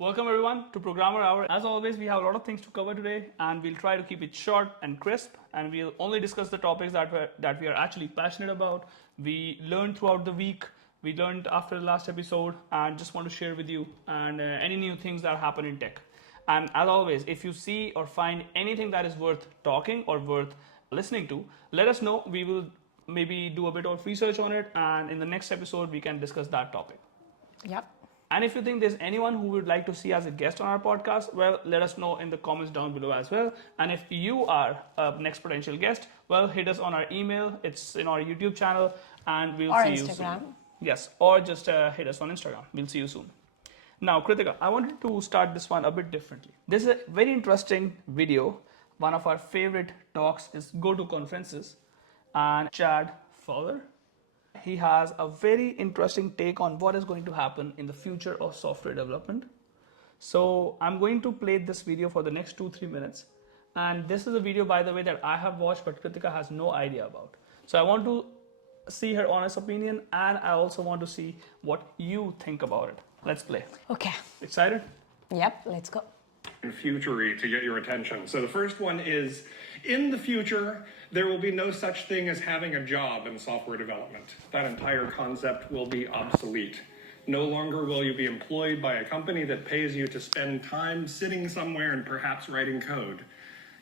Welcome everyone to Programmer Hour. As always, we have a lot of things to cover today, and we'll try to keep it short and crisp. And we'll only discuss the topics that we are actually passionate about. We learned throughout the week. We learned after the last episode, and just want to share with you and any new things that happen in tech. And as always, if you see or find anything that is worth talking or worth listening to, let us know. We will maybe do a bit of research on it, and in the next episode, we can discuss that topic. Yep. And if you think there's anyone who would like to see as a guest on our podcast, well, let us know in the comments down below as well. And if you are a next potential guest, well, hit us on our email. It's in our YouTube channel, and we'll see you soon. Yes, or just hit us on Instagram. We'll see you soon. Now, Kritika, I wanted to start this one a bit differently. This is a very interesting video. One of our favorite talks is Go to Conferences, and Chad Fowler. He has a very interesting take on what is going to happen in the future of software development. So I'm going to play this video for the next 2-3 minutes. And this is a video, by the way, that I have watched, but Kritika has no idea about. So I want to see her honest opinion, and I also want to see what you think about it. Let's play. Okay. Excited? Yep, let's go. Futury to get your attention. So the first one is, in the future, there will be no such thing as having a job in software development. That entire concept will be obsolete. No longer will you be employed by a company that pays you to spend time sitting somewhere and perhaps writing code.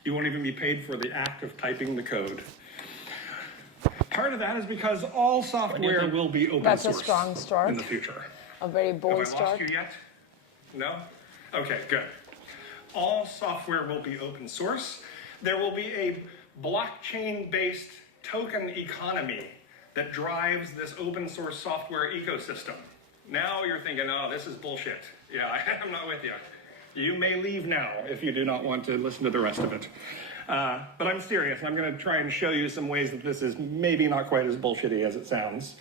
You won't even be paid for the act of typing the code. Part of that is because all software will be open source. That's a strong start. In the future. A very bold Have I start. lost you yet? No? Okay, good. All software will be open source. There will be a blockchain-based token economy that drives this open source software ecosystem. Now you're thinking, oh, this is bullshit. Yeah, I'm not with you. You may leave now if you do not want to listen to the rest of it. But I'm serious. I'm going to try and show you some ways that this is maybe not quite as bullshitty as it sounds.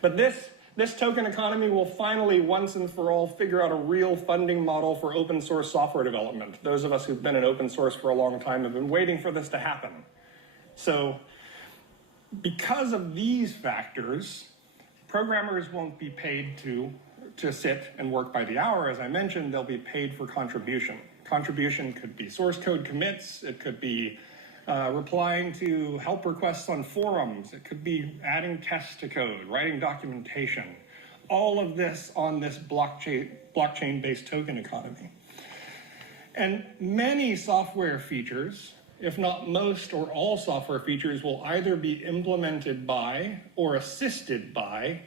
But this token economy will finally, once and for all, figure out a real funding model for open source software development. Those of us who've been in open source for a long time have been waiting for this to happen. So, because of these factors, programmers won't be paid to sit and work by the hour. As I mentioned, they'll be paid for contribution. Contribution could be source code commits, it could be replying to help requests on forums. It could be adding tests to code, writing documentation. All of this on this blockchain-based token economy. And many software features, if not most or all software features, will either be implemented by or assisted by,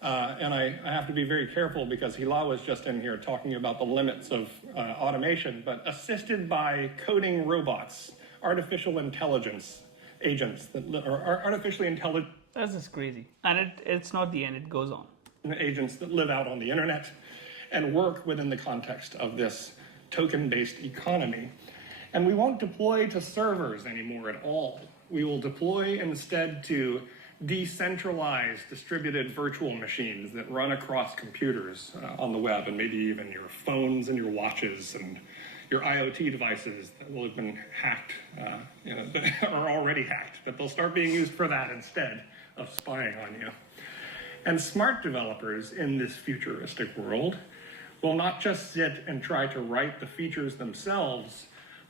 and I have to be very careful because Hila was just in here talking about the limits of automation, but assisted by coding robots. Artificial intelligence agents or artificially intelligent. That's just crazy. And it's not the end, it goes on. Agents that live out on the internet and work within the context of this token-based economy. And we won't deploy to servers anymore at all. We will deploy instead to decentralized distributed virtual machines that run across computers on the web, and maybe even your phones and your watches and your IoT devices that will have been hacked, are already hacked, but they'll start being used for that instead of spying on you. And smart developers in this futuristic world will not just sit and try to write the features themselves,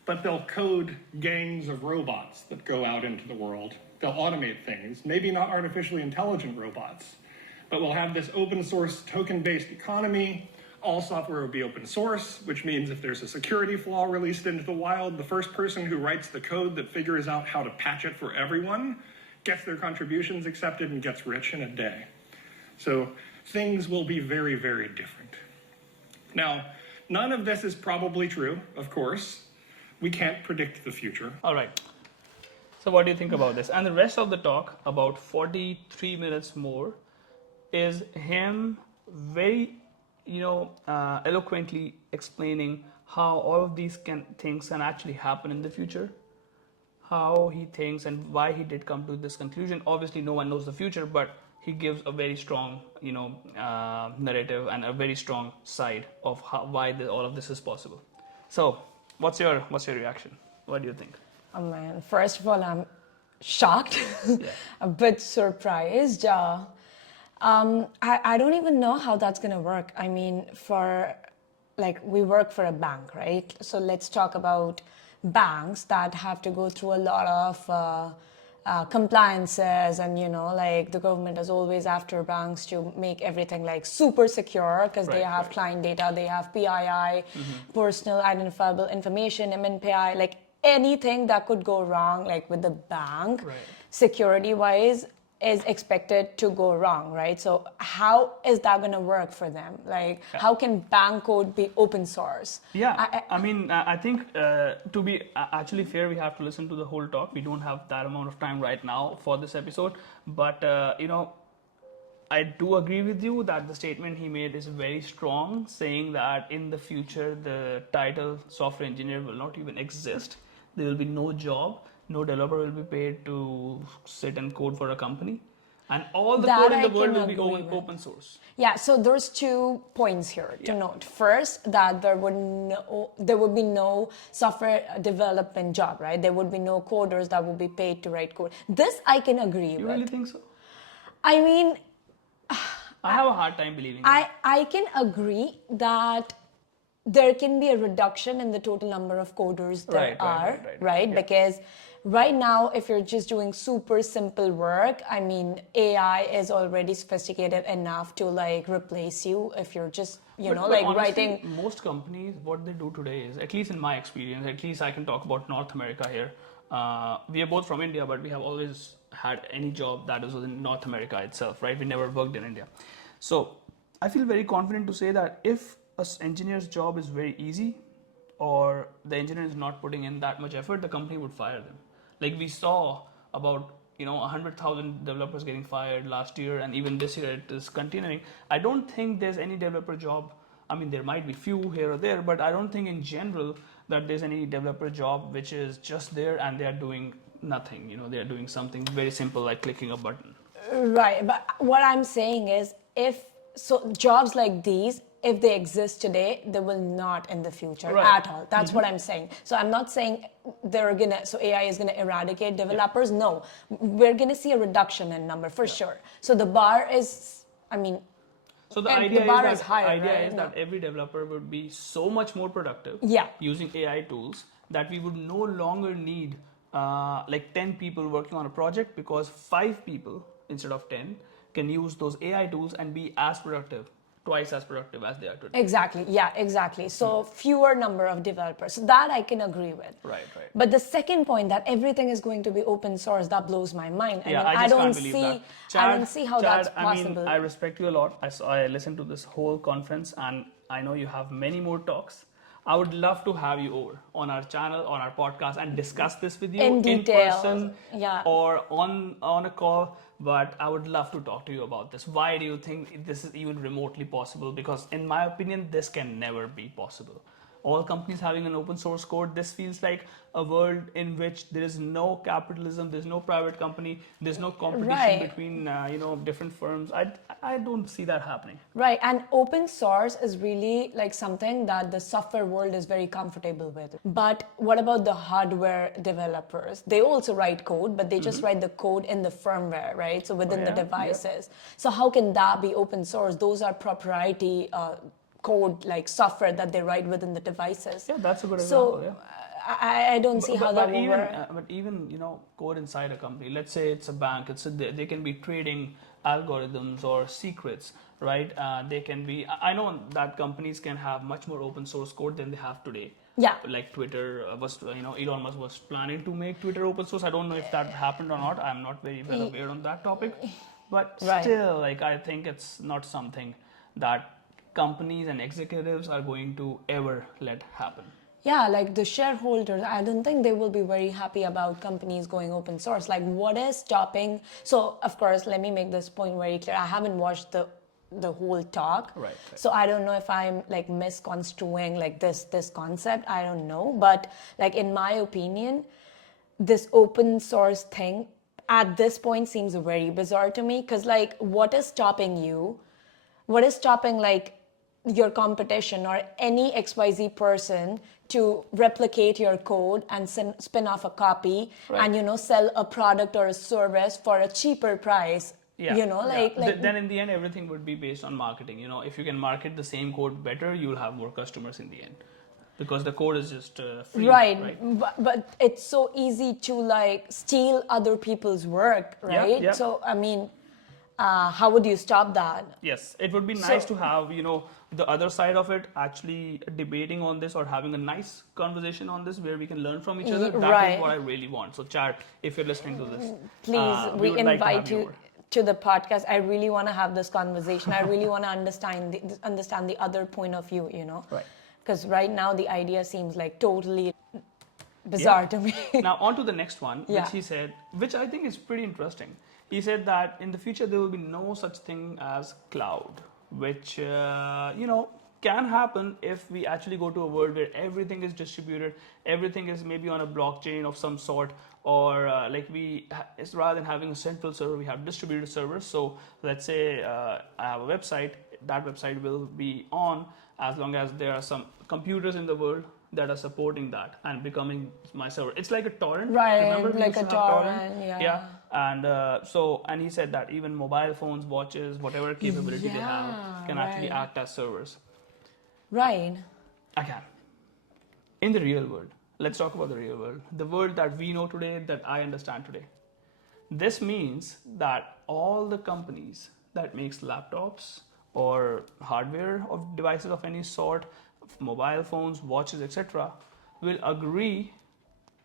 but they'll code gangs of robots that go out into the world. They'll automate things, maybe not artificially intelligent robots, but we'll have this open source token-based economy. All software will be open source, which means if there's a security flaw released into the wild, the first person who writes the code that figures out how to patch it for everyone gets their contributions accepted and gets rich in a day. So things will be very, very different. Now, none of this is probably true, of course. We can't predict the future. All right. So what do you think about this? And the rest of the talk, about 43 minutes more, is him very eloquently explaining how all of these things can actually happen in the future, how he thinks and why he did come to this conclusion. Obviously, no one knows the future, but he gives a very strong, narrative and a very strong side of why all of this is possible. So, what's your reaction? What do you think? Oh man! First of all, I'm shocked, a bit surprised. I don't even know how that's going to work. I mean, for like we work for a bank, right? So let's talk about banks that have to go through a lot of compliances, and like the government is always after banks to make everything like super secure because they have client data, they have PII, personal identifiable information, MNPI, like anything that could go wrong, like with the bank, security wise, is expected to go wrong, right? So how is that going to work for them? Like, how can bank code be open source? Yeah, I think to be actually fair, we have to listen to the whole talk. We don't have that amount of time right now for this episode, but I do agree with you that the statement he made is very strong, saying that in the future the title software engineer will not even exist. There will be no job, no developer will be paid to sit and code for a company, and all the code in the world will be open source. Yeah, so there's 2 points here to note. First, that there would be no software development job, right? There would be no coders that would be paid to write code. This I can agree with. You really think so? I mean, I have a hard time believing that. I can agree that there can be a reduction in the total number of coders there right? Yeah. Because right now, if you're just doing super simple work, I mean, AI is already sophisticated enough to like replace you if you're just, but honestly, writing. Most companies, what they do today is, at least in my experience, at least I can talk about North America here. We are both from India, but we have always had any job that is within North America itself, right? We never worked in India. So I feel very confident to say that if an engineer's job is very easy, or the engineer is not putting in that much effort, the company would fire them. Like we saw about 100,000 developers getting fired last year, and even this year it is continuing. I don't think there's any developer job. I mean, there might be few here or there, but I don't think in general that there's any developer job which is just there and they are doing nothing. They are doing something very simple like clicking a button. Right, but what I'm saying is, jobs like these, if they exist today, they will not in the future at all. That's what I'm saying. So I'm not saying AI is gonna eradicate developers. Yeah. No, we're gonna see a reduction in number for sure. So the bar is, so the idea is that every developer would be so much more productive using AI tools that we would no longer need like 10 people working on a project, because 5 people instead of 10 can use those AI tools and be as productive, twice as productive as they are today. Exactly. Yeah, exactly. So fewer number of developers. So that I can agree with. Right. But the second point, that everything is going to be open source, that blows my mind. I don't see how that's possible. I respect you a lot. I listened to this whole conference, and I know you have many more talks. I would love to have you over on our channel, on our podcast, and discuss this with you in person or on a call. But I would love to talk to you about this. Why do you think this is even remotely possible? Because in my opinion, this can never be possible. All companies having an open source code, this feels like a world in which there is no capitalism, there's no private company, there's no competition between different firms. I don't see that happening. Right, and open source is really like something that the software world is very comfortable with. But what about the hardware developers? They also write code, but they just write the code in the firmware, right? So within the devices. Yeah. So how can that be open source? Those are proprietary code, like software that they write within the devices. Yeah, that's a good example. So I don't see how that will work. But even code inside a company. Let's say it's a bank. They can be trading algorithms or secrets, right? They can be. I know that companies can have much more open source code than they have today. Yeah. Like Twitter Elon Musk was planning to make Twitter open source. I don't know if that happened or not. I'm not very well aware on that topic. But still, I think it's not something that companies and executives are going to ever let happen. Yeah, like the shareholders, I don't think they will be very happy about companies going open source. Like, what is stopping? So, of course, let me make this point very clear. I haven't watched the whole talk. Right. So I don't know if I'm like misconstruing like this concept. I don't know. But like in my opinion, this open source thing at this point seems very bizarre to me. Because like, what is stopping you? What is stopping like your competition or any XYZ person to replicate your code and spin off a copy and sell a product or a service for a cheaper price Yeah. You know, Then in the end, everything would be based on marketing. You know, if you can market the same code better, you'll have more customers in the end, because the code is just free, right? But it's so easy to like steal other people's work, right? Yeah. So I mean, how would you stop that? Yes, it would be nice to have, the other side of it, actually debating on this or having a nice conversation on this where we can learn from each other. That is Right. what I really want. So, Chad, if you're listening to this, Please, we would like to have invite you you over. to the podcast. I really want to have this conversation. I really want to understand the other point of view, you know? Right. Because right now the idea seems like totally bizarre to me. Now, on to the next one, Yeah. which he said, which I think is pretty interesting. He said that in the future there will be no such thing as cloud, which can happen if we actually go to a world where everything is distributed, everything is maybe on a blockchain of some sort, or it's rather than having a central server, we have distributed servers. So let's say I have a website, that website will be on as long as there are some computers in the world that are supporting that and becoming my server. It's like a torrent, Right, remember? We like used a to have torrent, yeah. And he said that even mobile phones, watches, whatever capability they have, can actually right. act as servers. Right. Again, in the real world, let's talk about the real world, the world that we know today, that I understand today. This means that all the companies that makes laptops or hardware of devices of any sort, mobile phones, watches, etc., will agree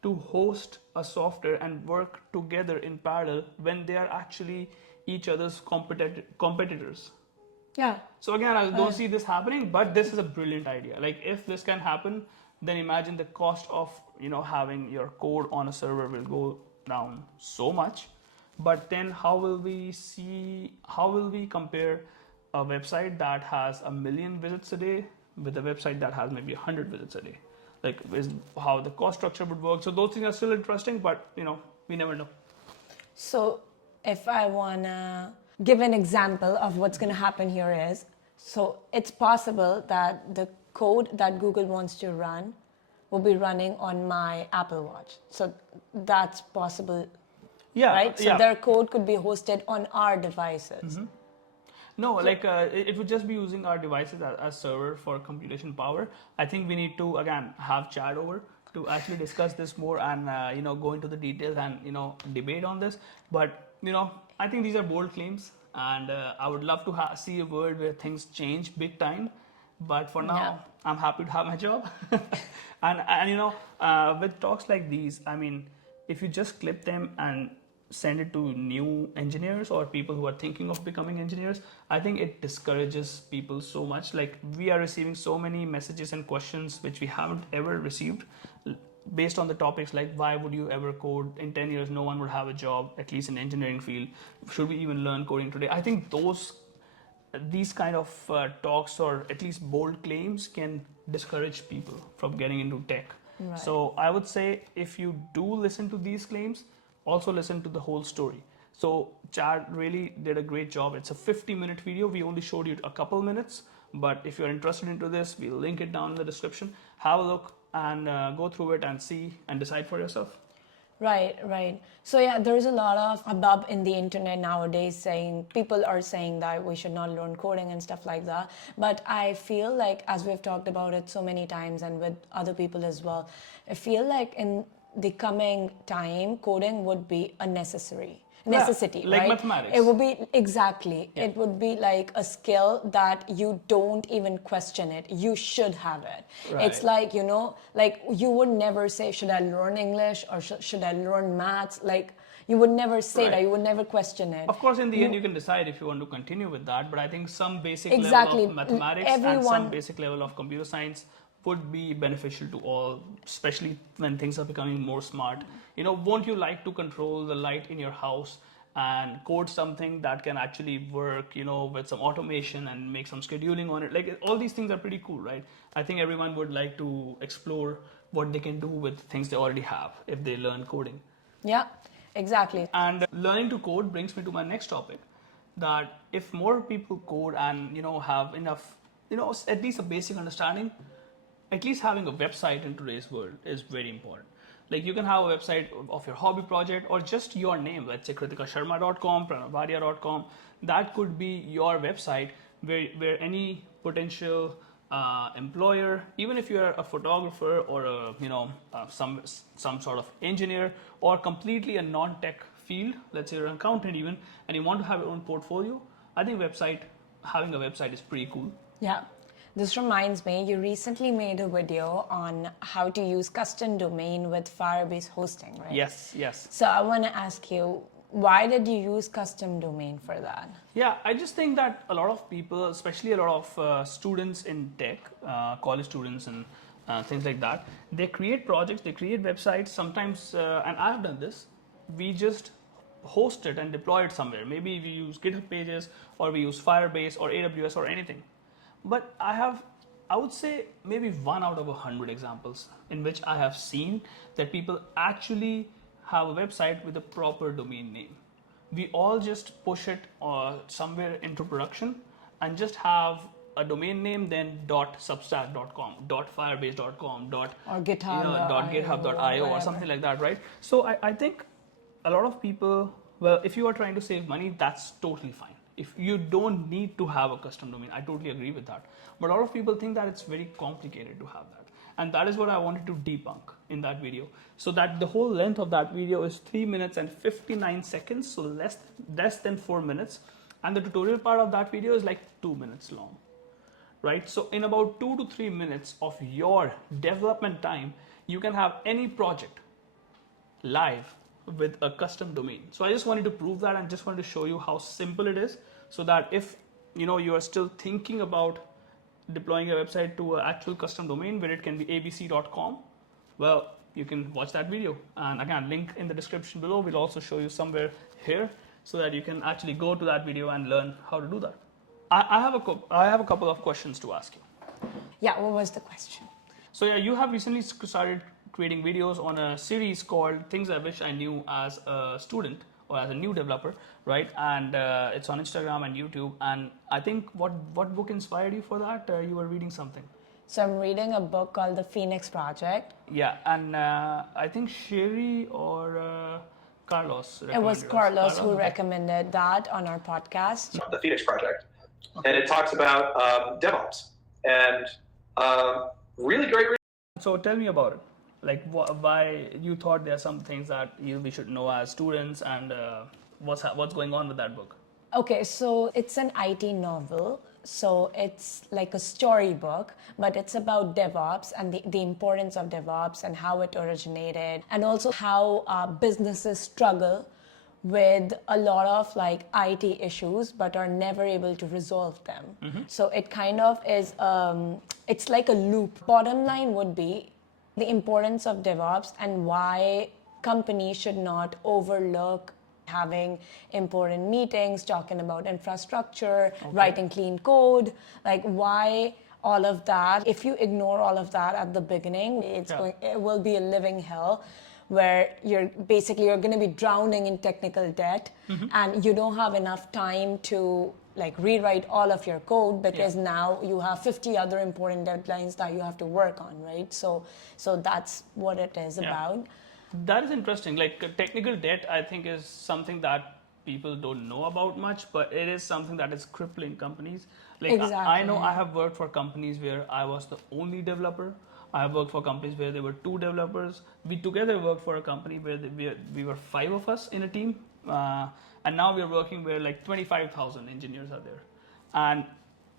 to host a software and work together in parallel when they are actually each other's competitors. Yeah. So again, I don't see this happening, but this is a brilliant idea. Like, if this can happen, then imagine the cost of having your code on a server will go down so much. But then how will we compare a website that has 1 million visits a day with a website that has maybe 100 visits a day? Like, is how the cost structure would work. So those things are still interesting, but we never know. So if I wanna give an example of what's gonna happen here is, so it's possible that the code that Google wants to run will be running on my Apple Watch. So that's possible, Yeah. right? So their code could be hosted on our devices. No, it would just be using our devices as server for computation power. I think we need to again have Chad over to actually discuss this more and go into the details and debate on this. But I think these are bold claims, and I would love to see a world where things change big time. But for now, I'm happy to have my job. and with talks like these, I mean, if you just clip them and send it to new engineers or people who are thinking of becoming engineers, I think it discourages people so much. Like, we are receiving so many messages and questions which we haven't ever received based on the topics like, why would you ever code? In 10 years no one would have a job, at least in the engineering field. Should we even learn coding today? I think these kind of talks, or at least bold claims, can discourage people from getting into tech. Right. So I would say, if you do listen to these claims, also listen to the whole story. So Chad really did a great job. It's a 50-minute video. We only showed you a couple minutes, but if you're interested into this, we'll link it down in the description. Have a look and go through it and see and decide for yourself. Right. So yeah, there's a lot of hubbub in the internet nowadays people are saying that we should not learn coding and stuff like that. But I feel like, as we've talked about it so many times and with other people as well, I feel like in the coming time, coding would be a necessity, like right? mathematics. It would be exactly. Yeah. It would be like a skill that you don't even question it. You should have it. Right. It's like, like you would never say, should I learn English or should I learn maths? Like, you would never say that. You would never question it. Of course, in the end, you can decide if you want to continue with that. But I think some basic exactly. level of mathematics and some basic level of computer science would be beneficial to all, especially when things are becoming more smart. Won't you like to control the light in your house and code something that can actually work, with some automation and make some scheduling on it? Like, all these things are pretty cool, right? I think everyone would like to explore what they can do with things they already have if they learn coding. Yeah, exactly. And learning to code brings me to my next topic, that if more people code and, have enough, at least a basic understanding, at least having a website in today's world is very important. Like you can have a website of your hobby project or just your name. Let's say kritikasharma.com, pranavadia.com. That could be your website where any potential employer, even if you're a photographer or some sort of engineer or completely a non-tech field, let's say you're an accountant even, and you want to have your own portfolio, I think having a website is pretty cool. Yeah. This reminds me, you recently made a video on how to use custom domain with Firebase hosting, right? Yes. So I want to ask you, why did you use custom domain for that? Yeah, I just think that a lot of people, especially a lot of students in tech, college students and things like that, they create projects, they create websites sometimes, and I've done this. We just host it and deploy it somewhere. Maybe we use GitHub pages or we use Firebase or AWS or anything. But I would say maybe 1 out of 100 examples in which I have seen that people actually have a website with a proper domain name. We all just push it somewhere into production and just have a domain name, then .substack.com, .firebase.com, Or GitHub, .github.io or something like that, right? So I think a lot of people, well, if you are trying to save money, that's totally fine. If you don't need to have a custom domain, I totally agree with that. But a lot of people think that it's very complicated to have that. And that is what I wanted to debunk in that video. So that the whole length of that video is 3 minutes and 59 seconds, so less than 4 minutes. And the tutorial part of that video is like 2 minutes long, right? So in about 2 to 3 minutes of your development time, you can have any project live with a custom domain. So I just wanted to prove that and just wanted to show you how simple it is, so that if you are still thinking about deploying a website to an actual custom domain where it can be abc.com, well, you can watch that video. And again, link in the description below. We'll also show you somewhere here so that you can actually go to that video and learn how to do that. I have a couple of questions to ask you. Yeah, what was the question? So yeah, you have recently started creating videos on a series called Things I Wish I Knew as a Student or as a new developer, right? And it's on Instagram and YouTube. And I think what book inspired you for that? You were reading something. So I'm reading a book called The Phoenix Project. Yeah, and I think Sherry or Carlos. It was Carlos who recommended that on our podcast. The Phoenix Project. Okay. And it talks about DevOps and really great. So tell me about it. Like why you thought there are some things that we should know as students, and what's going on with that book? Okay, so it's an IT novel. So it's like a storybook, but it's about DevOps and the importance of DevOps and how it originated, and also how businesses struggle with a lot of like IT issues but are never able to resolve them. Mm-hmm. So it kind of is, it's like a loop. Bottom line would be the importance of DevOps and why companies should not overlook having important meetings, talking about infrastructure, writing clean code, like why all of that. If you ignore all of that at the beginning, it will be a living hell where you're going to be drowning in technical debt, mm-hmm. and you don't have enough time to like rewrite all of your code because now you have 50 other important deadlines that you have to work on, right? So that's what it is about. That is interesting. Like technical debt, I think, is something that people don't know about much, but it is something that is crippling companies. Like exactly. I know I have worked for companies where I was the only developer. I have worked for companies where there were 2 developers. We together worked for a company where we were 5 of us in a team. And now we're working where like 25,000 engineers are there. And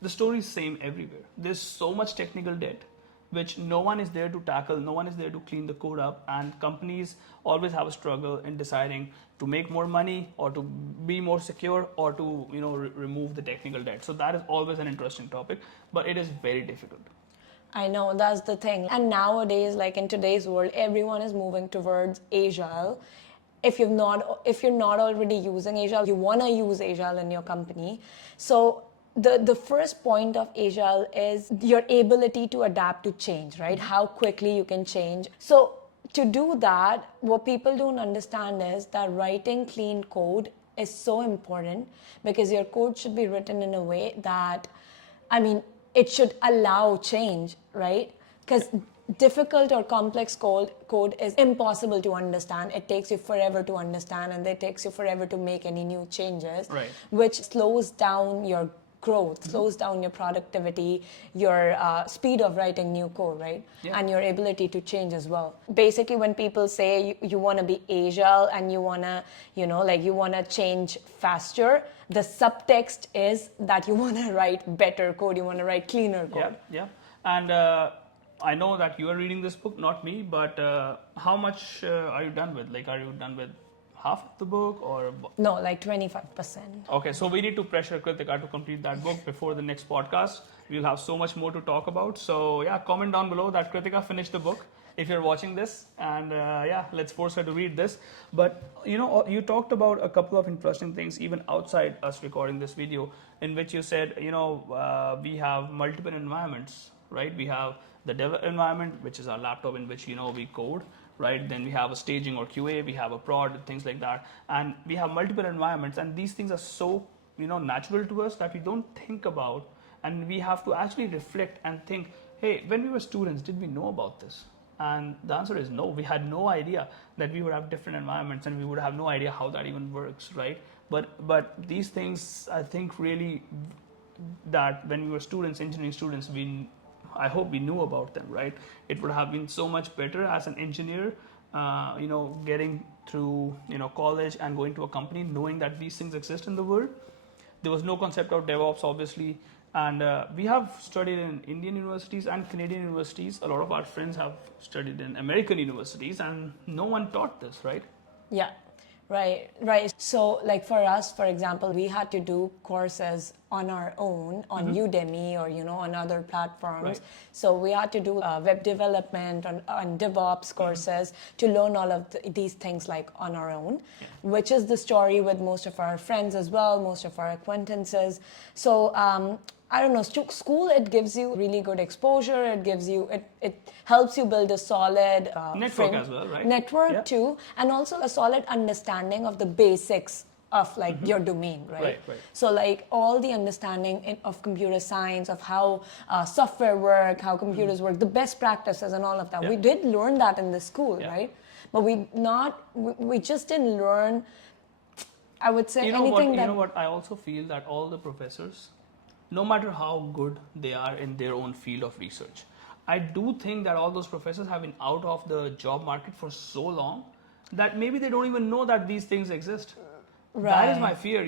the story is same everywhere. There's so much technical debt, which no one is there to tackle, no one is there to clean the code up, and companies always have a struggle in deciding to make more money or to be more secure or to remove the technical debt. So that is always an interesting topic, but it is very difficult. I know, that's the thing. And nowadays, like in today's world, everyone is moving towards Agile. If you're not already using Agile, you want to use Agile in your company. So the first point of Agile is your ability to adapt to change, right? How quickly you can change. So to do that, what people don't understand is that writing clean code is so important, because your code should be written in a way that, it should allow change, right? Because difficult or complex code is impossible to understand. It takes you forever to understand, and it takes you forever to make any new changes, Right. which slows down your growth, slows down your productivity, your speed of writing new code, right? Yeah. And your ability to change as well. Basically, when people say you want to be agile and you want to, you want to change faster, the subtext is that you want to write better code, you want to write cleaner code. Yeah. And I know that you are reading this book, not me, but how much are you done with? Like, are you done with half of the book or? No, like 25%. Okay, so we need to pressure Kritika to complete that book before the next podcast. We'll have so much more to talk about. So yeah, comment down below that Kritika finished the book if you're watching this, and yeah, let's force her to read this. But you talked about a couple of interesting things even outside us recording this video, in which you said we have multiple environments, right? We have the dev environment, which is our laptop in which we code, right? Then we have a staging or QA, we have a prod, things like that, and we have multiple environments, and these things are so natural to us that we don't think about, and we have to actually reflect and think, hey, when we were students, did we know about this? And the answer is no. We had no idea that we would have different environments, and we would have no idea how that even works, right? But these things, I think, really, that when we were students, engineering students, I hope we knew about them, right? It would have been so much better as an engineer, getting through college and going to a company, knowing that these things exist in the world. There was no concept of DevOps, obviously, and we have studied in Indian universities and Canadian universities. A lot of our friends have studied in American universities, and no one taught this, right? Yeah. Right. So, like for us, for example, we had to do courses on our own on Udemy or on other platforms. Right. So we had to do web development on DevOps courses to learn all of these things like on our own, which is the story with most of our friends as well, most of our acquaintances. So I don't know, school, it gives you really good exposure. It gives you, it helps you build a solid network as well, right? Network too, and also a solid understanding of the basics of like your domain, right? Right. So like all the understanding of computer science, of how software work, how computers work, the best practices and all of that. Yeah. We did learn that in the school, right? But we just didn't learn, I would say, anything that... You know what, I also feel that all the professors, no matter how good they are in their own field of research, I do think that all those professors have been out of the job market for so long that maybe they don't even know that these things exist. Right. That is my fear.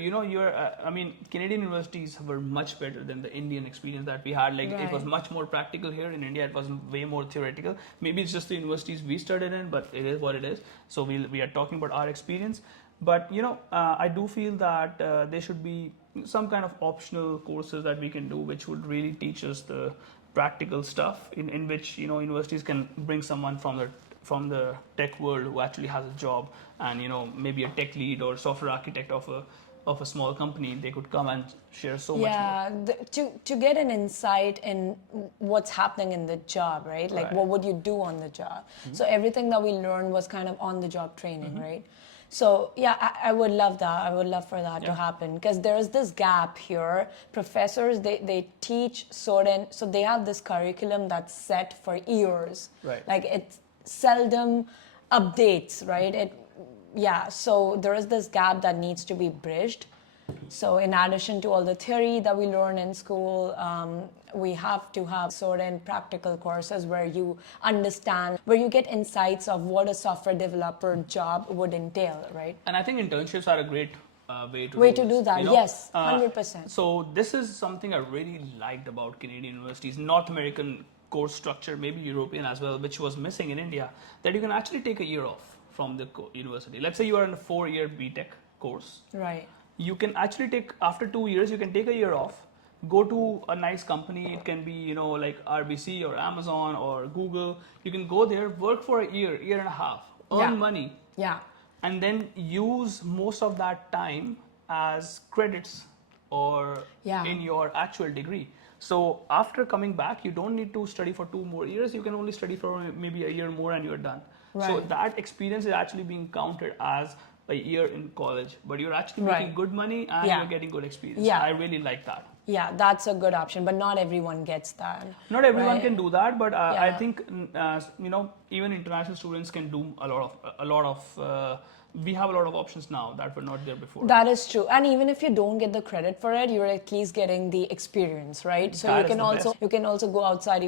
Canadian universities were much better than the Indian experience that we had. Like, it was much more practical here. In India, it was way more theoretical. Maybe it's just the universities we studied in, but it is what it is. So we are talking about our experience. But, I do feel that there should be some kind of optional courses that we can do, which would really teach us the practical stuff, in which universities can bring someone from the tech world who actually has a job, and maybe a tech lead or software architect of a small company. They could come and share so much more. To get an insight in what's happening in the job, right? Like, Right. what would you do on the job? So everything that we learned was kind of on the job training, right? So yeah, I would love that. I would love for that to happen, because there is this gap here. Professors, they teach so they have this curriculum that's set for years. Right. Like, it seldom updates, right? So there is this gap that needs to be bridged. So in addition to all the theory that we learn in school, we have to have certain practical courses where you understand, where you get insights of what a software developer job would entail, right? And I think internships are a great way to do that. Yes, 100%. So this is something I really liked about Canadian universities, North American course structure, maybe European as well, which was missing in India, that you can actually take a year off from the university. Let's say you are in a 4-year BTech course. Right. You can actually take, after 2 years, you can take a year off, go to a nice company. It can be, like RBC or Amazon or Google. You can go there, work for a year and a half, earn money. Yeah. And then use most of that time as credits or in your actual degree. So after coming back, you don't need to study for 2 more years. You can only study for maybe a year more and you're done. Right. So that experience is actually being counted as a year in college, but you're actually making good money and you're getting good experience. Yeah. I really like that. Yeah, that's a good option, but not everyone gets that. Not everyone right? can do that, but I Yeah. think even international students can do a lot of. We have a lot of options now that were not there before. That is true. And even if you don't get the credit for it, you're at least getting the experience, right? So That you is can the also best. you can also go outside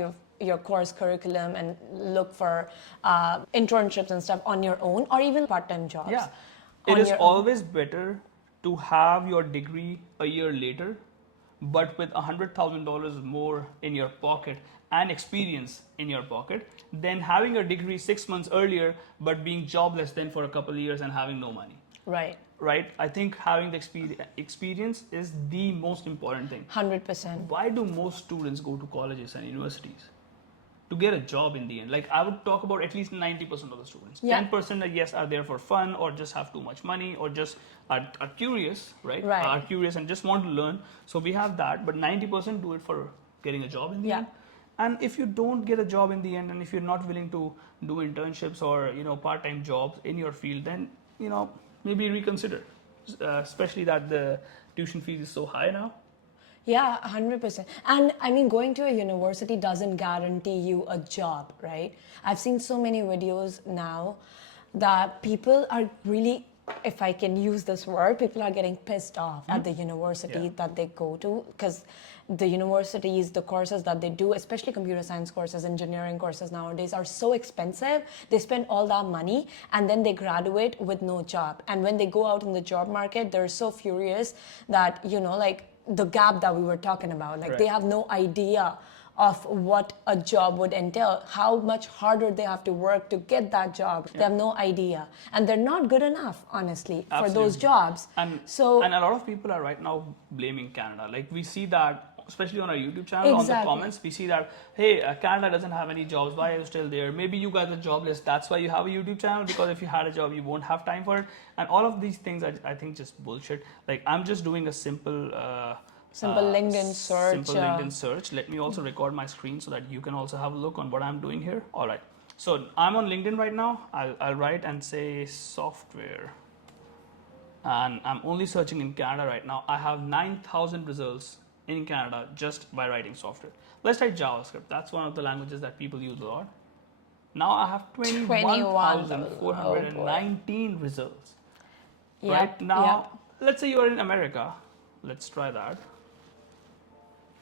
your course curriculum and look for internships and stuff on your own, or even part-time jobs. Yeah, it on is your own. always better to have your degree a year later, but with $100,000 more in your pocket and experience in your pocket, than having a degree 6 months earlier but being jobless then for a couple of years and having no money. Right. Right? I think having the experience is the most important thing. 100%. Why do most students go to colleges and universities? To get a job in the end. Like, I would talk about at least 90% of the students. Yeah. 10% yes are there for fun, or just have too much money, or just are curious, right? Right. Are curious and just want to learn. So we have that, but 90% do it for getting a job in the Yeah. end. And if you don't get a job in the end, and if you're not willing to do internships or part-time jobs in your field, then maybe reconsider. Especially that the tuition fees is so high now. Yeah, 100%. And I mean, going to a university doesn't guarantee you a job, right? I've seen so many videos now that people are really, if I can use this word, people are getting pissed off at the university that they go to, because the universities, the courses that they do, especially computer science courses, engineering courses nowadays, are so expensive. They spend all that money and then they graduate with no job. And when they go out in the job market, they're so furious that, like the gap that we were talking about, like they have no idea of what a job would entail, how much harder they have to work to get that job. They have no idea, and they're not good enough, honestly, for those jobs. And so a lot of people are right now blaming Canada. Like, we see that, especially on our YouTube channel, on the comments, we see that, hey, Canada doesn't have any jobs. Why are you still there? Maybe you guys are jobless. That's why you have a YouTube channel, because if you had a job, you won't have time for it. And all of these things, I think, just bullshit. Like, I'm just doing a simple LinkedIn search. Simple LinkedIn search. Let me also record my screen so that you can also have a look on what I'm doing here. All right. So I'm on LinkedIn right now. I'll write and say software. And I'm only searching in Canada right now. I have 9,000 results in Canada just by writing software. Let's try JavaScript. That's one of the languages that people use a lot. Now I have 21,419 results. Right now, let's say you're in America. Let's try that.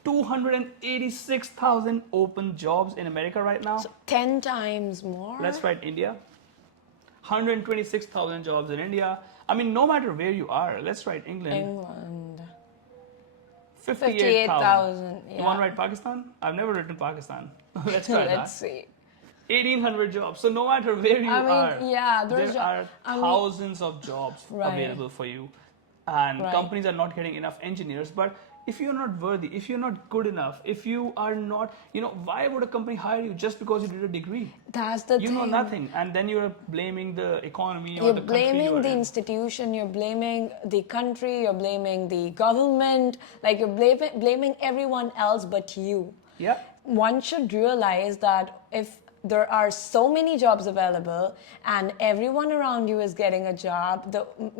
286,000 open jobs in America right now. So 10 times more. Let's write India. 126,000 jobs in India. I mean, no matter where you are, let's write England. 58,000. Yeah. You want to write Pakistan? I've never written Pakistan. Let's try that. Let's see. 1,800 jobs. So no matter where you are, there are thousands of jobs available for you. And companies are not getting enough engineers. But if you're not worthy, if you're not good enough, if you are not, why would a company hire you just because you did a degree? That's the thing. You know nothing. And then you're blaming the economy or you're the country. Blaming the institution, you're blaming the country, you're blaming the government, like you're blaming everyone else but you. Yeah. One should realize that if there are so many jobs available and everyone around you is getting a job,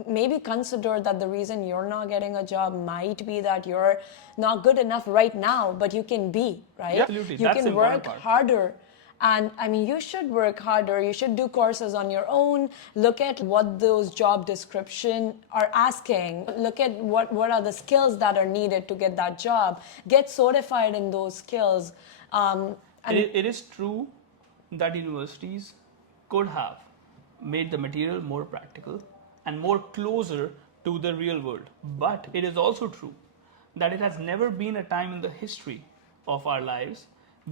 maybe consider that the reason you're not getting a job might be that you're not good enough right now, but you can be, right? Yeah, absolutely. You can work harder. And I mean, you should work harder. You should do courses on your own. Look at what those job descriptions are asking. Look at what are the skills that are needed to get that job. Get certified in those skills. It is true that universities could have made the material more practical and more closer to the real world. But it is also true that it has never been a time in the history of our lives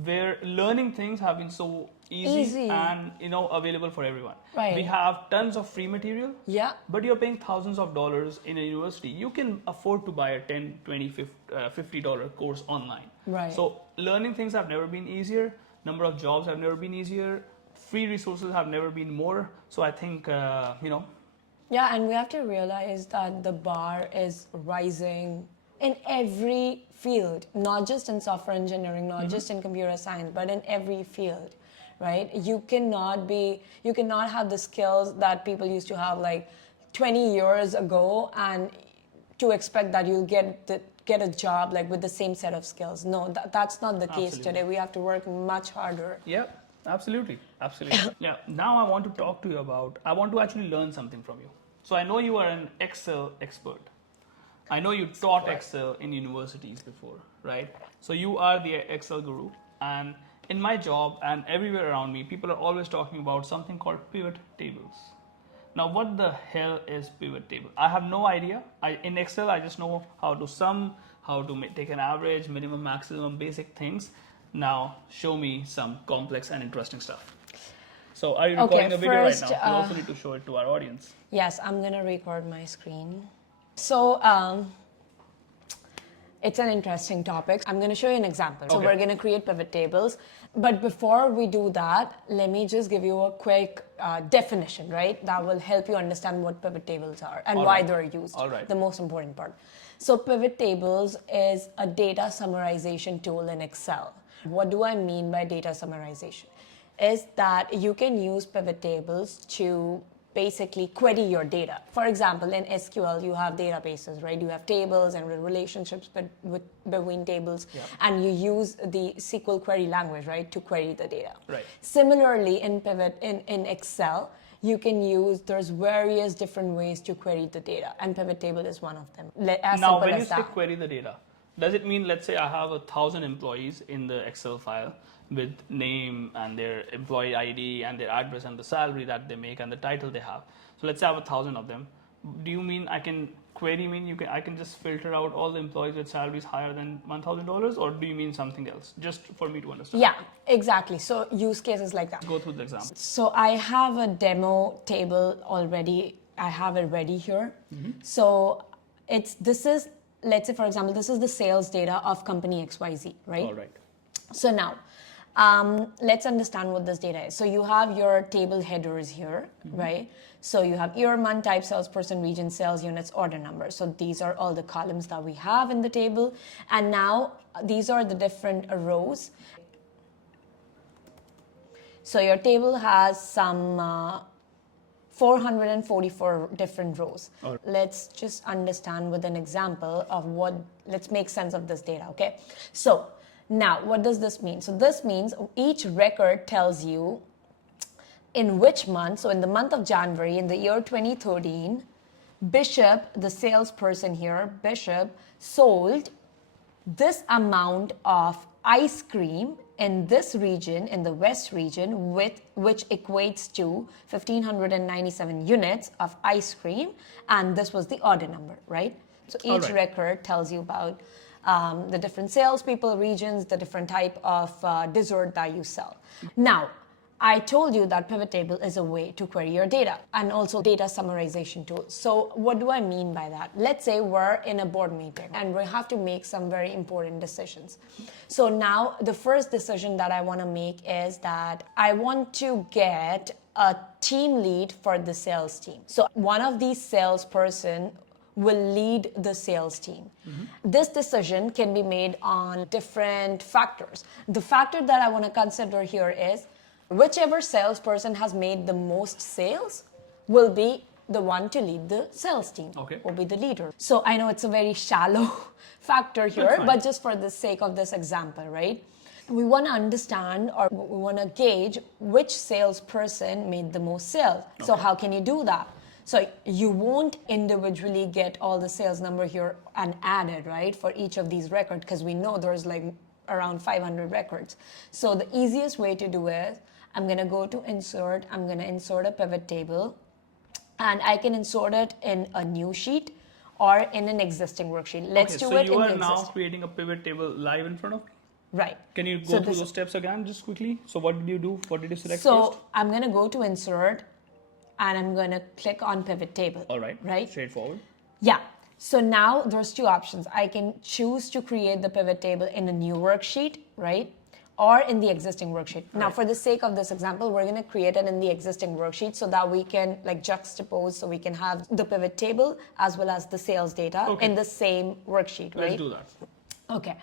where learning things have been so easy. And available for everyone. Right. We have tons of free material. Yeah. But you're paying thousands of dollars in a university. You can afford to buy a $10, $20, $50 course online. Right. So learning things have never been easier. Number of jobs have never been easier. Free resources have never been more. So I think, Yeah, and we have to realize that the bar is rising in every field, not just in software engineering, not just in computer science, but in every field, right? You cannot have the skills that people used to have like 20 years ago and to expect that you'll get the get a job like with the same set of skills. No, that's not the case Absolutely. today. We have to work much harder. Yeah, absolutely. Absolutely. Yeah. Now I want to talk to you about, I want to actually learn something from you. So I know you are an Excel expert. I know you taught Excel in universities before, right? So you are the Excel guru. And in my job and everywhere around me, people are always talking about something called pivot tables. Now, what the hell is pivot table? I have no idea. In Excel, I just know how to sum, how to take an average, minimum, maximum, basic things. Now, show me some complex and interesting stuff. So, are you recording a video first, right now? You also need to show it to our audience. Yes, I'm gonna record my screen. So it's an interesting topic. I'm gonna show you an example. So Okay. we're gonna create pivot tables. But before we do that, let me just give you a quick definition, right? That will help you understand what pivot tables are and why they're used. All right. The most important part. So pivot tables is a data summarization tool in Excel. What do I mean by data summarization? Is that you can use pivot tables to basically query your data. For example, in SQL, you have databases, right? You have tables and relationships between tables, and you use the SQL query language, right, to query the data. Right. Similarly, in Pivot, in Excel, you can use, there's various different ways to query the data, and pivot table is one of them. As Now, simple when you as say that. query the data, does it mean, let's say I have 1,000 employees in the Excel file with name and their employee ID and their address and the salary that they make and the title they have. So let's say I have 1,000 of them. Do you mean I can query I can just filter out all the employees with salaries higher than $1,000, or do you mean something else? Just for me to understand. Yeah, exactly. So use cases like that. Go through the example. So I have a demo table already. I have it ready here. So let's say for example, this is the sales data of company XYZ, right? All right. So now, let's understand what this data is. So you have your table headers here, right? So you have year, month, type, salesperson, region, sales units, order number. So these are all the columns that we have in the table. And now these are the different rows. So your table has some 444 different rows. Let's just understand with an example of let's make sense of this data, okay? So now, what does this mean? So this means each record tells you in which month, so in the month of January, in the year 2013, Bishop, the salesperson here, Bishop, sold this amount of ice cream in this region, in the West region, which equates to 1,597 units of ice cream, and this was the order number, right? So each record tells you about the different salespeople, regions, the different type of dessert that you sell. Now, I told you that pivot table is a way to query your data and also data summarization tool. So what do I mean by that? Let's say we're in a board meeting and we have to make some very important decisions. So now the first decision that I want to make is that I want to get a team lead for the sales team. So one of these salesperson will lead the sales team. This decision can be made on different factors. The factor that I want to consider here is whichever salesperson has made the most sales will be the one to lead the sales team, will be the leader. So I know it's a very shallow factor here, but just for the sake of this example, right? We want to understand or we want to gauge which salesperson made the most sales. So how can you do that? So you won't individually get all the sales number here and add it, right, for each of these records, because we know there's like around 500 records. So the easiest way to do it, I'm going to go to insert, I'm going to insert a pivot table, and I can insert it in a new sheet or in an existing worksheet. Let's do it in the existing. So you are now creating a pivot table live in front of me? Right. Can you go through those steps again just quickly? So what did you do? What did you select first? So I'm going to go to insert, and I'm going to click on pivot table. All right. Right? Straightforward. Yeah. So now there's two options. I can choose to create the pivot table in a new worksheet, right? Or in the existing worksheet. Now, for the sake of this example, we're going to create it in the existing worksheet so that we can like juxtapose, so we can have the pivot table as well as the sales data in the same worksheet, right? Let's do that. Okay.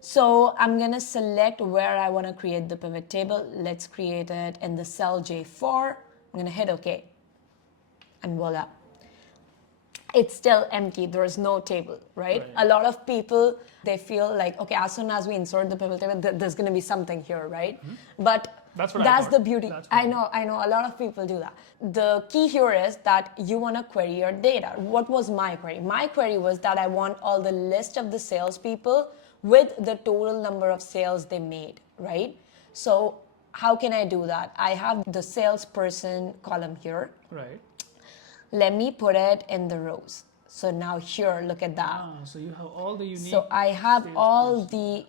So I'm going to select where I want to create the pivot table. Let's create it in the cell J4. I'm going to hit OK. And voila. it's still empty. There is no table, right? A lot of people, they feel like, okay, as soon as we insert the pivot table, there's going to be something here, right? But That's what I that's thought. the beauty. That's what I know. A lot of people do that. The key here is that you want to query your data. What was my query? My query was that I want all the list of the salespeople with the total number of sales they made, right? So how can I do that? I have the salesperson column here. Right. Let me put it in the rows. So now here, look at that. So you have all the unique. So I have all the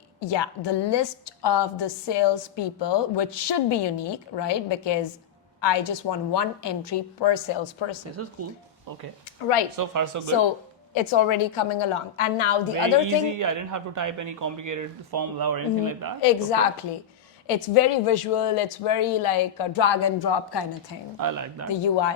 list of the salespeople, which should be unique, right? Because I just want one entry per salesperson. This is cool. Okay. Right. So far, so good. So it's already coming along. And now the Very other easy. thing. I didn't have to type any complicated formula or anything like that. Exactly. Okay. It's very visual. It's very like a drag and drop kind of thing. I like that. The UI.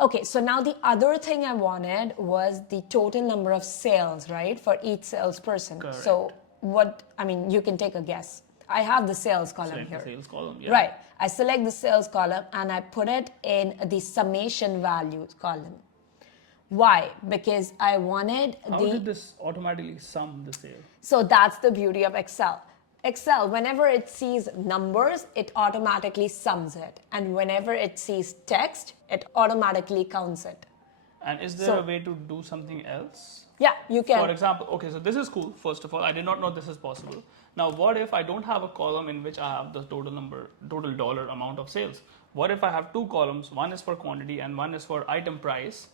Okay, so now the other thing I wanted was the total number of sales, right, for each salesperson. Correct. So you can take a guess. I have the sales column Select here. the sales column. Yeah. Right. I select the sales column and I put it in the summation values column. Why? Because I wanted How did this automatically sum the sale? So that's the beauty of Excel. Excel, whenever it sees numbers, it automatically sums it. And whenever it sees text, it automatically counts it. And is there a way to do something else? Yeah, you can. For example, okay, so this is cool, first of all. I did not know this is possible. Now, what if I don't have a column in which I have the total dollar amount of sales? What if I have two columns? One is for quantity and one is for item price.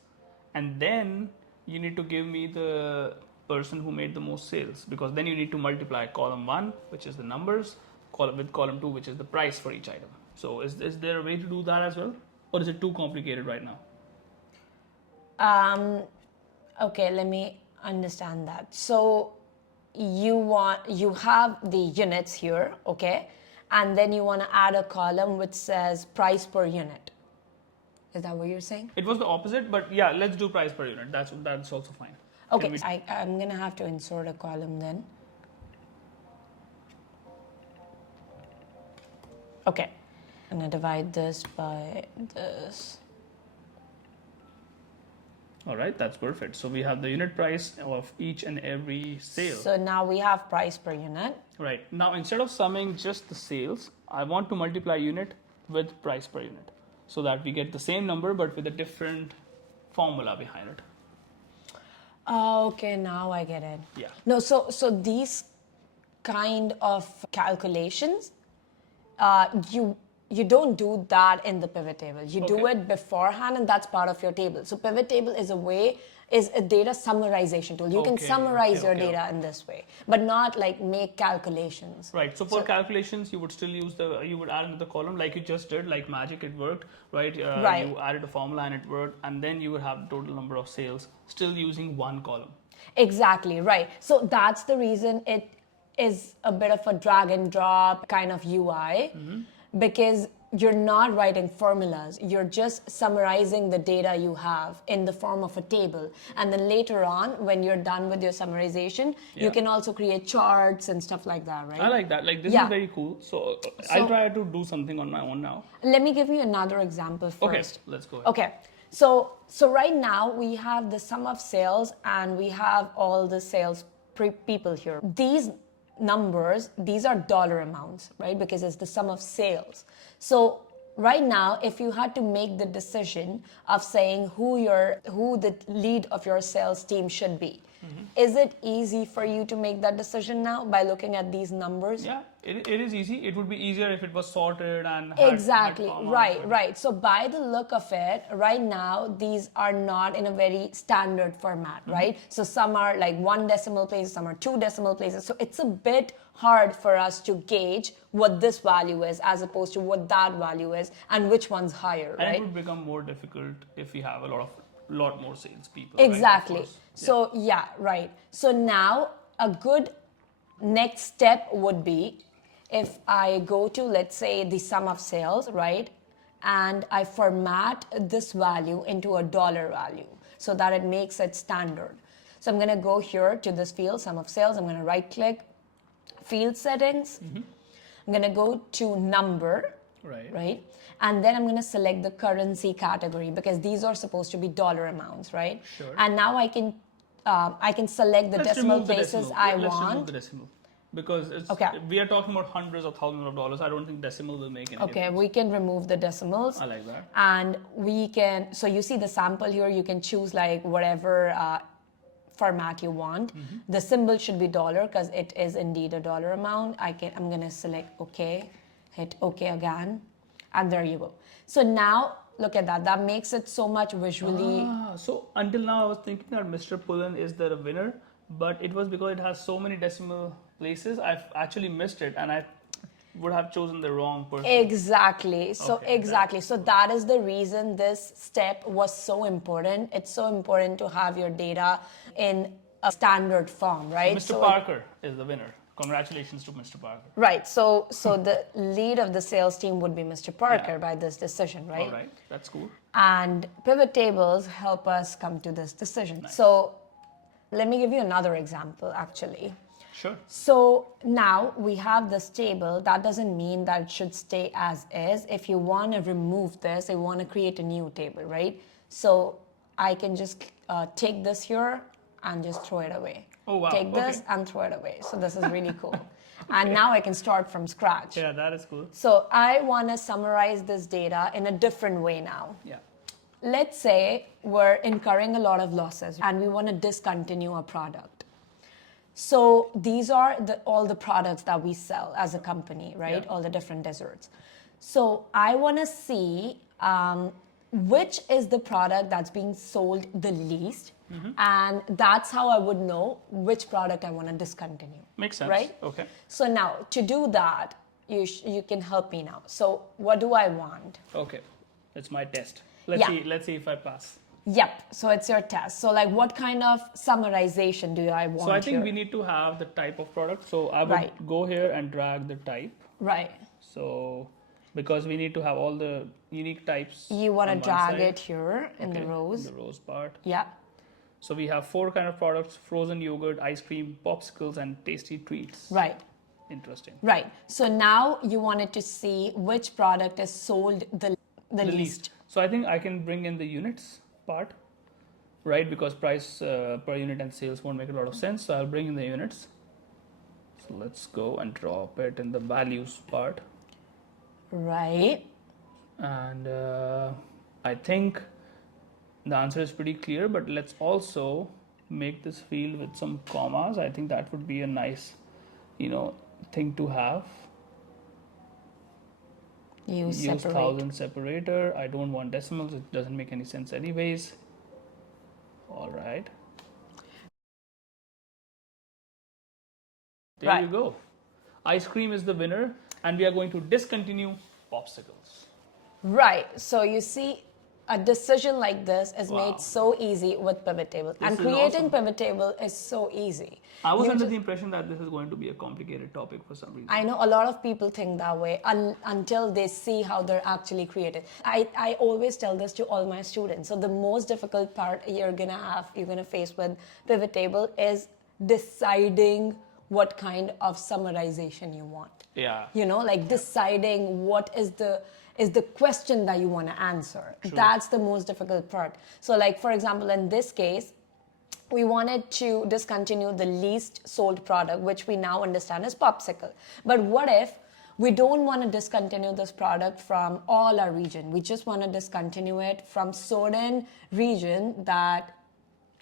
And then you need to give me the person who made the most sales, because then you need to multiply column 1, which is the numbers, with column 2, which is the price for each item. So is there a way to do that as well? Or is it too complicated right now? Okay, let me understand that. So you have the units here, okay? And then you want to add a column which says price per unit. Is that what you're saying? It was the opposite, but yeah, let's do price per unit. That's also fine. Okay, I'm going to have to insert a column then. Okay, I'm going to divide this by this. All right, that's perfect. So we have the unit price of each and every sale. So now we have price per unit. Right. Now, instead of summing just the sales, I want to multiply unit with price per unit so that we get the same number but with a different formula behind it. Okay, now I get it. Yeah. No, so these kind of calculations, you don't do that in the pivot table. You do it beforehand, and that's part of your table. So pivot table is a data summarization tool. You can summarize your data in this way, but not like make calculations. Right. So for calculations, you would still use you would add into the column like you just did, like magic. It worked, right? Right. You added a formula and it worked, and then you would have the total number of sales still using one column. Exactly, right. So that's the reason it is a bit of a drag and drop kind of UI, because you're not writing formulas. You're just summarizing the data you have in the form of a table. And then later on, when you're done with your summarization, you can also create charts and stuff like that, right? I like that. Like, this is very cool. So I'll try to do something on my own now. Let me give you another example first. Okay, let's go ahead. Okay. So right now we have the sum of sales and we have all the sales people here. These numbers, these are dollar amounts, right? Because it's the sum of sales. So right now, if you had to make the decision of saying who the lead of your sales team should be, is it easy for you to make that decision now by looking at these numbers? Yeah, it is easy. It would be easier if it was sorted and Exactly, right. So by the look of it, right now, these are not in a very standard format, right? So some are like 1 decimal places, some are 2 decimal places. So it's a bit hard for us to gauge what this value is as opposed to what that value is and which one's higher, right? And it would become more difficult if we have a lot more salespeople. Exactly. Right? So right. So now a good next step would be if I go to, let's say, the sum of sales, right? And I format this value into a dollar value so that it makes it standard. So I'm going to go here to this field, sum of sales. I'm going to right click, field settings. I'm going to go to number. right? And then I'm going to select the currency category because these are supposed to be dollar amounts, right? Sure. And now I can select the decimal places I Let's want. remove the decimal. Because we are talking about hundreds of thousands of dollars. I don't think decimal will make any difference. We can remove the decimals. I like that. And we can, so you see the sample here, you can choose like whatever format you want. The symbol should be dollar because it is indeed a dollar amount. I'm going to select OK, hit OK again, and there you go. So now look at that. That makes it so much visually. So until now, I was thinking that Mr. Pullen is the winner, but it was because it has so many decimal places. I've actually missed it, and I would have chosen the wrong person. Exactly. So Okay, exactly. So that is the reason this step was so important. It's so important to have your data in a standard form, right? Mr. Parker is the winner. Congratulations to Mr. Parker. Right. So the lead of the sales team would be Mr. Parker by this decision, right? All right. That's cool. And pivot tables help us come to this decision. So let me give you another example, actually. Sure. So now we have this table. That doesn't mean that it should stay as is. If you want to remove this, you want to create a new table, right? So I can just take this here and just throw it away. Oh, wow. Take this and throw it away. So this is really cool. And now I can start from scratch. Yeah, that is cool. So I want to summarize this data in a different way now. Yeah. Let's say we're incurring a lot of losses and we want to discontinue a product. So these are all the products that we sell as a company, right? Yeah. All the different desserts. So I want to see which is the product that's being sold the least. And that's how I would know which product I want to discontinue. Makes sense. Right? Okay. So now to do that, you can help me now. So what do I want? Okay. It's my test. Let's see if I pass. Yep. So it's your test. So like what kind of summarization do I want? So I think here? we need to have the type of product. So I would go here and drag the type. Right. So because we need to have all the unique types. You want to on one drag side. it here in the rows. In the rows part. Yeah. So we have 4 kind of products: frozen yogurt, ice cream, popsicles, and tasty treats. Right. Interesting. Right. So now you wanted to see which product is sold the least. So I think I can bring in the units part, right? Because price per unit and sales won't make a lot of sense. So I'll bring in the units. So let's go and drop it in the values part. Right. And I think the answer is pretty clear, but let's also make this field with some commas. I think that would be a nice, thing to have. Use separate. thousand separator. I don't want decimals. It doesn't make any sense anyways. All right. There you go. Ice cream is the winner, and we are going to discontinue popsicles. Right. So you see, a decision like this is made so easy with pivot table. And creating pivot table is so easy. I was under the impression that this is going to be a complicated topic for some reason. I know a lot of people think that way until they see how they're actually created. I always tell this to all my students. So the most difficult part you're gonna face with pivot table is deciding what kind of summarization you want. Yeah. Deciding what is the question that you want to answer. True. That's the most difficult part. So like, for example, in this case, we wanted to discontinue the least sold product, which we now understand is popsicle. But what if we don't want to discontinue this product from all our region? We just want to discontinue it from certain region that,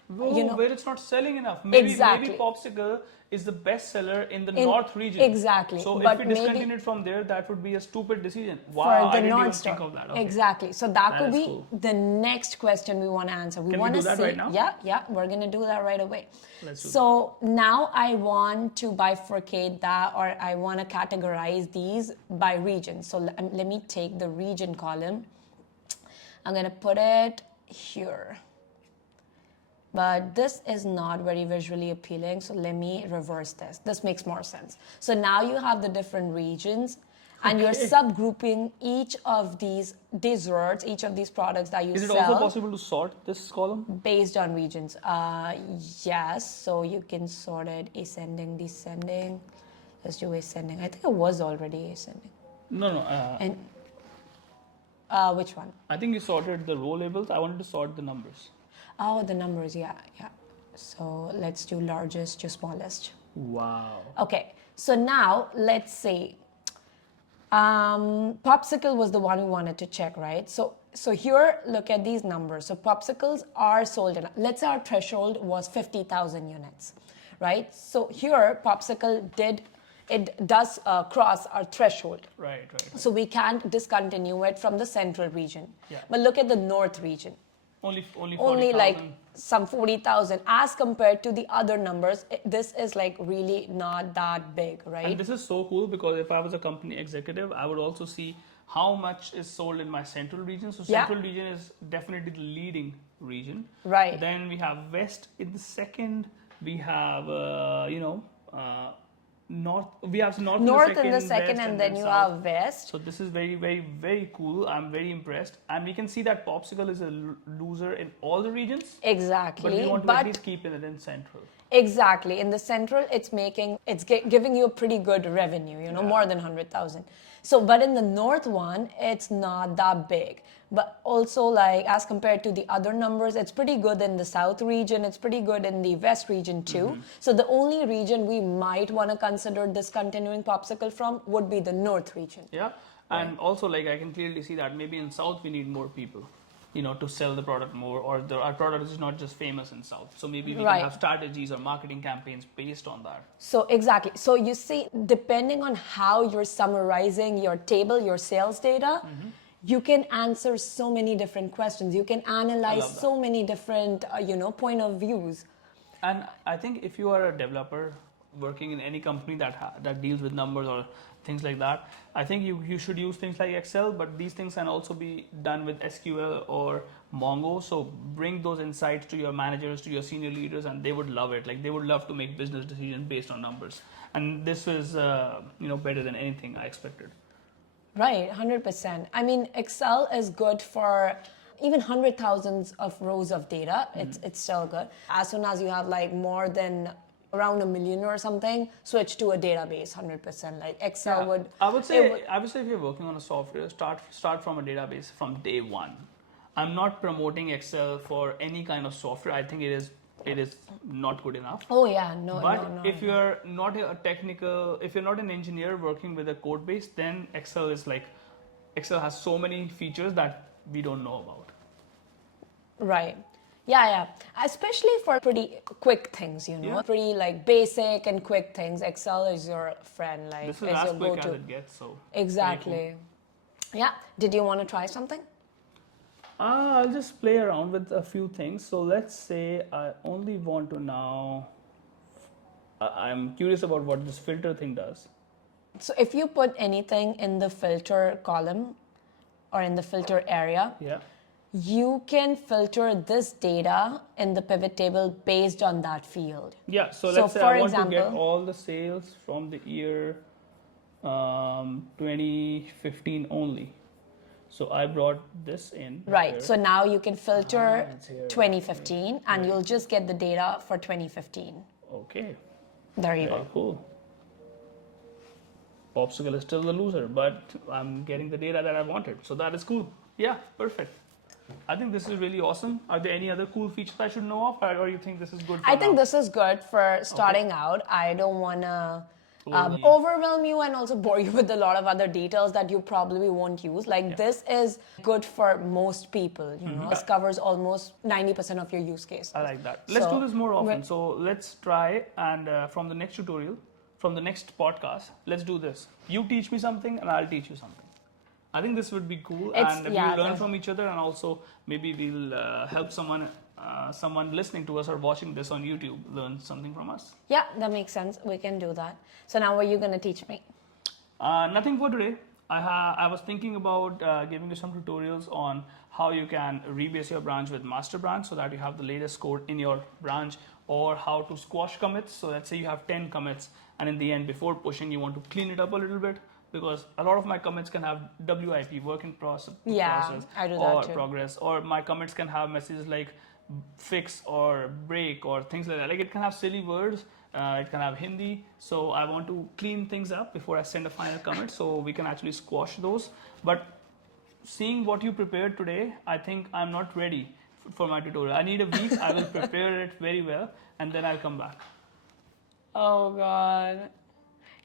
where it's not selling enough. Maybe popsicle is the best seller in the north region. Exactly. So if we discontinue it from there, that would be a stupid decision. Wow, for I the didn't even north think of that. Okay. Exactly. So that could be cool. the next question we want to answer. Can we do that right now? Yeah, we're going to do that right away. Let's do so now I want to bifurcate that, or I want to categorize these by region. So let me take the region column. I'm going to put it here. But this is not very visually appealing, so let me reverse this. This makes more sense. So now you have the different regions, and you're subgrouping each of these desserts, each of these products that you sell. Is it also possible to sort this column? Based on regions. Yes, so you can sort it ascending, descending. Let's do ascending. I think it was already ascending. No. Which one? I think you sorted the row labels. I wanted to sort the numbers. Oh, the numbers, yeah. So let's do largest to smallest. Wow. Okay, so now let's say popsicle was the one we wanted to check, right? So here, look at these numbers. So popsicles are sold in, let's say our threshold was 50,000 units, right? So here, popsicle does cross our threshold. Right. So we can't discontinue it from the central region. Yeah. But look at the north region. Only only like 40,000. some 40,000 as compared to the other numbers. This is like really not that big, right? And this is so cool because if I was a company executive, I would also see how much is sold in my central region. So central region is definitely the leading region. Right. Then we have west in the second. We have north. We have North in the second, west, and then you south. have west. So this is very, very, very cool. I'm very impressed, and we can see that popsicle is a loser in all the regions. Exactly. But we want to at least keep it in central. Exactly. In the central, it's giving you a pretty good revenue, more than 100,000. So, but in the north one, it's not that big. But also, like, as compared to the other numbers, it's pretty good in the south region. It's pretty good in the west region too. Mm-hmm. So the only region we might want to consider discontinuing popsicle from would be the north region. Yeah. And also, like, I can clearly see that maybe in south we need more people, to sell the product more, or our product is not just famous in south. So maybe we can have strategies or marketing campaigns based on that. So exactly. So you see, depending on how you're summarizing your table, your sales data, you can answer so many different questions. You can analyze so many different, point of views. And I think if you are a developer working in any company that deals with numbers or things like that, I think you should use things like Excel, but these things can also be done with SQL or Mongo. So bring those insights to your managers, to your senior leaders, and they would love it. Like, they would love to make business decisions based on numbers. And this is, better than anything I expected. Right, 100%. I mean, Excel is good for even 100,000 of rows of data. It's still good. As soon as you have like more than around 1 million or something, switch to a database 100%. Like Excel would. I would say if you're working on a software, start from a database from day one. I'm not promoting Excel for any kind of software. I think it is not good enough. Oh yeah, no. If you're not if you're not an engineer working with a code base, then Excel has so many features that we don't know about. Right. Yeah. Especially for pretty quick things, pretty like basic and quick things. Excel is your friend, like this is as quick as it gets. So exactly. Cool. Yeah. Did you want to try something? I'll just play around with a few things. So let's say I only want to now. I'm curious about what this filter thing does. So if you put anything in the filter column or in the filter area, you can filter this data in the pivot table based on that field. Yeah, so let's say I want to get all the sales from the year 2015 only. So I brought this in. Right, here. so now you can filter 2015 and you'll just get the data for 2015. Okay. There you go. Cool. Popsicle is still the loser, but I'm getting the data that I wanted. So that is cool. Yeah, perfect. I think this is really awesome. Are there any other cool features I should know of, or you think this is good for I think this is good for starting out. I don't want to overwhelm you and also bore you with a lot of other details that you probably won't use. This is good for most people, This covers almost 90% of your use case. I like that. Let's do this more often. So let's try, and from the next tutorial, from the next podcast, let's do this. You teach me something and I'll teach you something. I think this would be cool, and we'll learn from each other, and also maybe we'll help someone listening to us or watching this on YouTube learn something from us. Yeah, that makes sense. We can do that. So now what are you going to teach me? Nothing for today. I was thinking about giving you some tutorials on how you can rebase your branch with master branch so that you have the latest code in your branch, or how to squash commits. So let's say you have 10 commits, and in the end, before pushing, you want to clean it up a little bit, because a lot of my commits can have WIP, work in process, I do that or too. progress, or my commits can have messages like fix or break or things like that. Like, it can have silly words, it can have Hindi. So I want to clean things up before I send a final commit, so we can actually squash those. But seeing what you prepared today, I think I'm not ready for my tutorial. I need a week. I will prepare it very well, and then I'll come back. Oh God.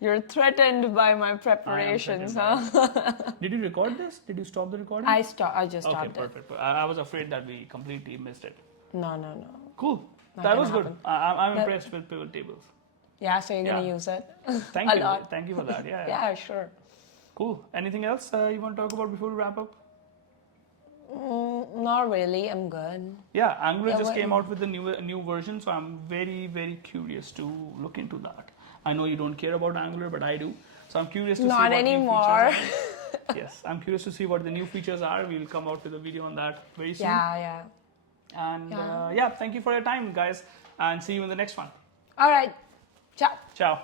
You're threatened by my preparations, huh? Did you record this? Did you stop the recording? I just Okay, stopped it. perfect. I was afraid that we completely missed it. No. Cool. Not That was gonna good. happen. I'm impressed with pivot tables. Yeah, so you're gonna Yeah. use it Thank a you. lot. Thank you for that. Yeah. Yeah, sure. Cool. Anything else you want to talk about before we wrap up? Not really. I'm good. Yeah, Angular Yeah, just what- came out with a new version, so I'm very, very curious to look into that. I know you don't care about Angular, but I do. So I'm curious to see Not what anymore. new features are. Yes, I'm curious to see what the new features are. We'll come out with a video on that very soon. Yeah. And yeah, thank you for your time, guys, and see you in the next one. All right. Ciao. Ciao.